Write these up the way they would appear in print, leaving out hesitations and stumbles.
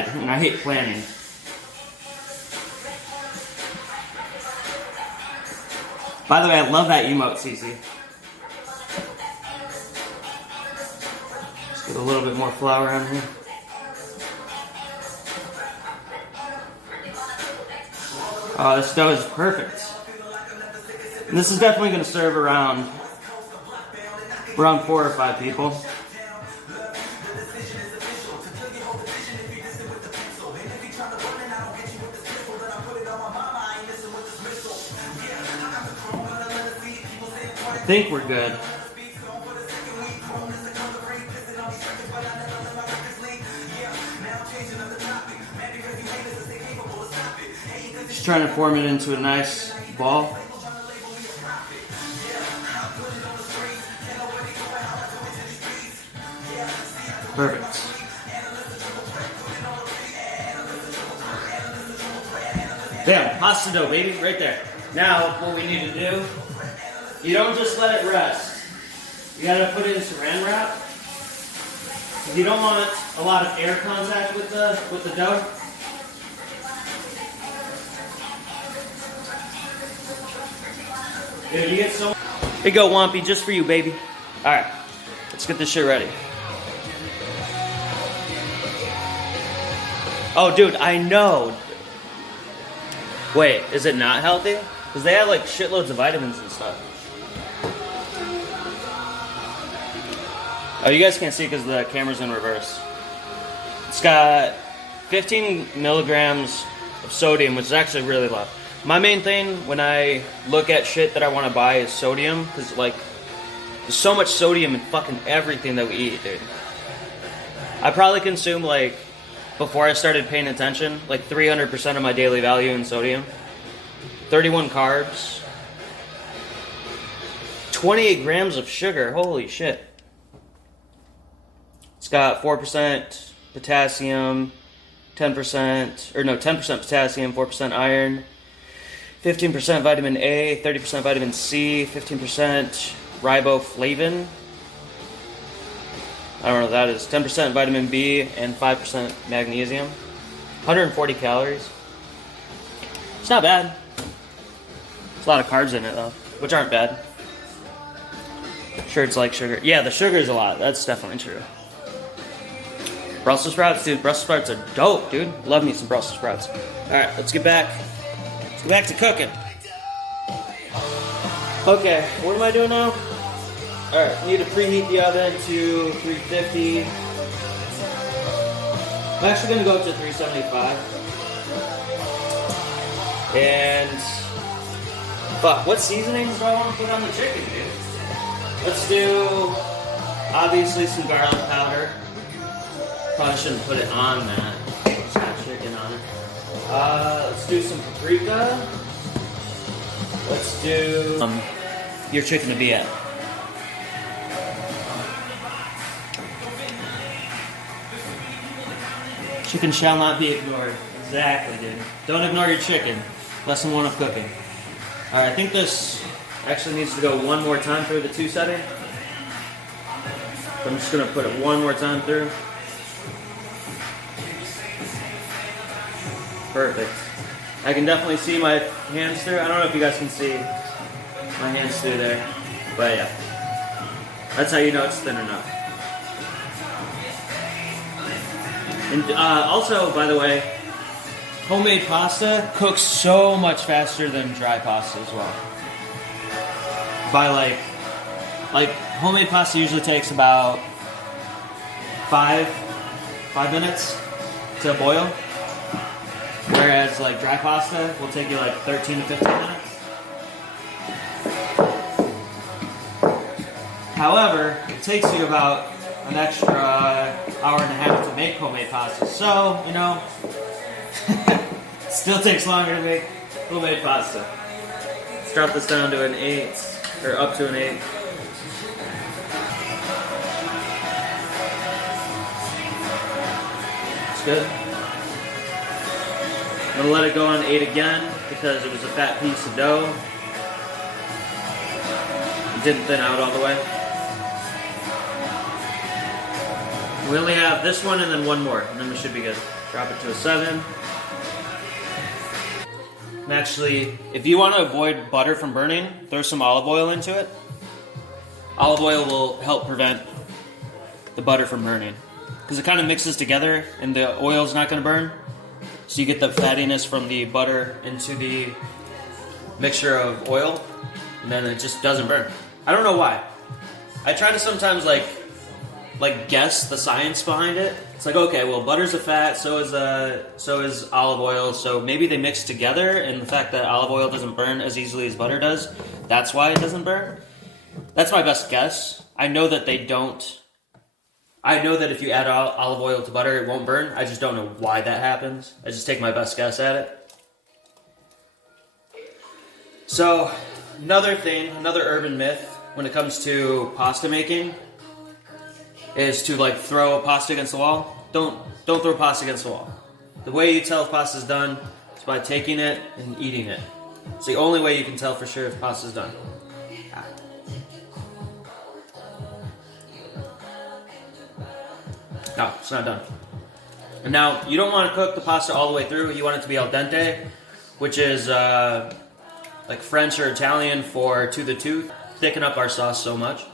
And I hate planning. By the way, I love that emote, Cece. Just get a little bit more flour on here. Oh, this dough is perfect. And this is definitely going to serve around 4 or 5 people. I think we're good. Just trying to form it into a nice ball. Perfect. Bam, pasta dough, baby, right there. Now, what we need to do, you don't just let it rest. You gotta put it in saran wrap. You don't want a lot of air contact with the dough. Dude, you get so. Here you go, Wompy, just for you, baby. All right, let's get this shit ready. Oh, dude, I know. Wait, is it not healthy? Because they have like shitloads of vitamins and stuff. Oh, you guys can't see because the camera's in reverse. It's got 15 milligrams of sodium, which is actually really low. My main thing when I look at shit that I want to buy is sodium, because like there's so much sodium in fucking everything that we eat, dude. I probably consume like, before I started paying attention, like 300% of my daily value in sodium. 31 carbs. 28 grams of sugar, holy shit. It's got 4% potassium, 10% potassium, 4% iron, 15% vitamin A, 30% vitamin C, 15% riboflavin. I don't know what that is. 10% vitamin B and 5% magnesium. 140 calories. It's not bad. There's a lot of carbs in it though, which aren't bad. Sure, it's like sugar. Yeah, the sugar is a lot. That's definitely true. Brussels sprouts, dude. Brussels sprouts are dope, dude. Love me some Brussels sprouts. All right, let's get back. Let's get back to cooking. Okay, what am I doing now? All right, need to preheat the oven to 350. I'm actually gonna go up to 375. And fuck, what seasonings do I want to put on the chicken, dude? Let's do obviously some garlic powder. Probably shouldn't put it on that. Just got chicken on it. Let's do some paprika. Let's do your chicken to be at. Chicken shall not be ignored. Exactly, dude. Don't ignore your chicken. Lesson 1 of cooking. Alright, I think this actually needs to go one more time through the 2 setting. So I'm just going to put it one more time through. Perfect. I can definitely see my hands through. I don't know if you guys can see my hands through there. But yeah. That's how you know it's thin enough. And also, by the way, homemade pasta cooks so much faster than dry pasta as well. By like homemade pasta usually takes about 5 minutes to boil. Whereas like dry pasta will take you like 13 to 15 minutes. However, it takes you about an extra hour and a half to make homemade pasta. So, you know, still takes longer to make homemade pasta. Let's drop this down to an 8, or up to an 8. It's good. I'm gonna let it go on 8 again because it was a fat piece of dough. It didn't thin out all the way. We only have this one and then one more, and then we should be good. Drop it to a 7. And actually, if you want to avoid butter from burning, throw some olive oil into it. Olive oil will help prevent the butter from burning, because it kind of mixes together and the oil is not going to burn. So you get the fattiness from the butter into the mixture of oil, and then it just doesn't burn. I don't know why. I try to sometimes like guess the science behind it. It's like, okay, well, butter's a fat, so is olive oil, so maybe they mix together, and the fact that olive oil doesn't burn as easily as butter does, that's why it doesn't burn. That's my best guess. I know that they don't. I know that if you add olive oil to butter, it won't burn. I just don't know why that happens. I just take my best guess at it. So, another urban myth when it comes to pasta making is to like throw pasta against the wall. Don't throw pasta against the wall. The way you tell if pasta's done is by taking it and eating it. It's the only way you can tell for sure if pasta's done. No, it's not done. And now, you don't want to cook the pasta all the way through. You want it to be al dente, which is like French or Italian for to the tooth. Thicken up our sauce so much.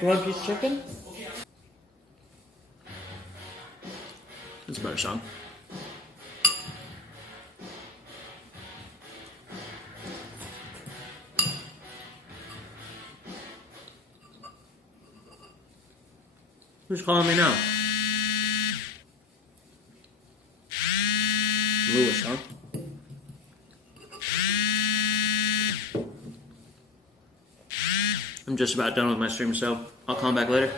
You want a piece of chicken? It's a better song. Who's calling me now? Lewis, huh? I'm just about done with my stream, so I'll call him back later.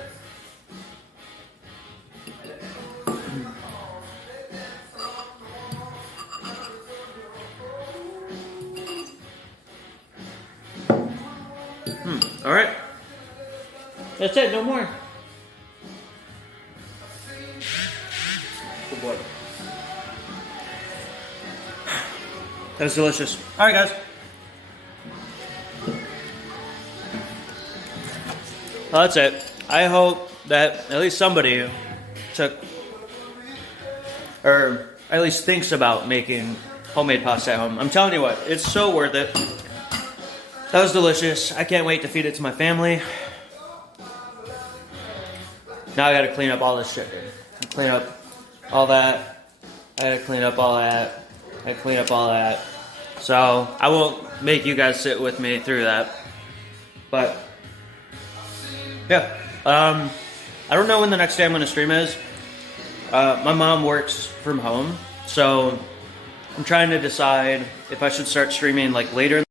Alright. That's it, no more. Good boy. That was delicious. Alright, guys. Well, that's it. I hope that at least somebody took, or at least thinks about making homemade pasta at home. I'm telling you what, it's so worth it. That was delicious. I can't wait to feed it to my family. Now I gotta clean up all this shit, dude. Clean up all that. I gotta clean up all that. I clean up all that. So I won't make you guys sit with me through that. But yeah, I don't know when the next day I'm gonna stream is. My mom works from home, so I'm trying to decide if I should start streaming like later in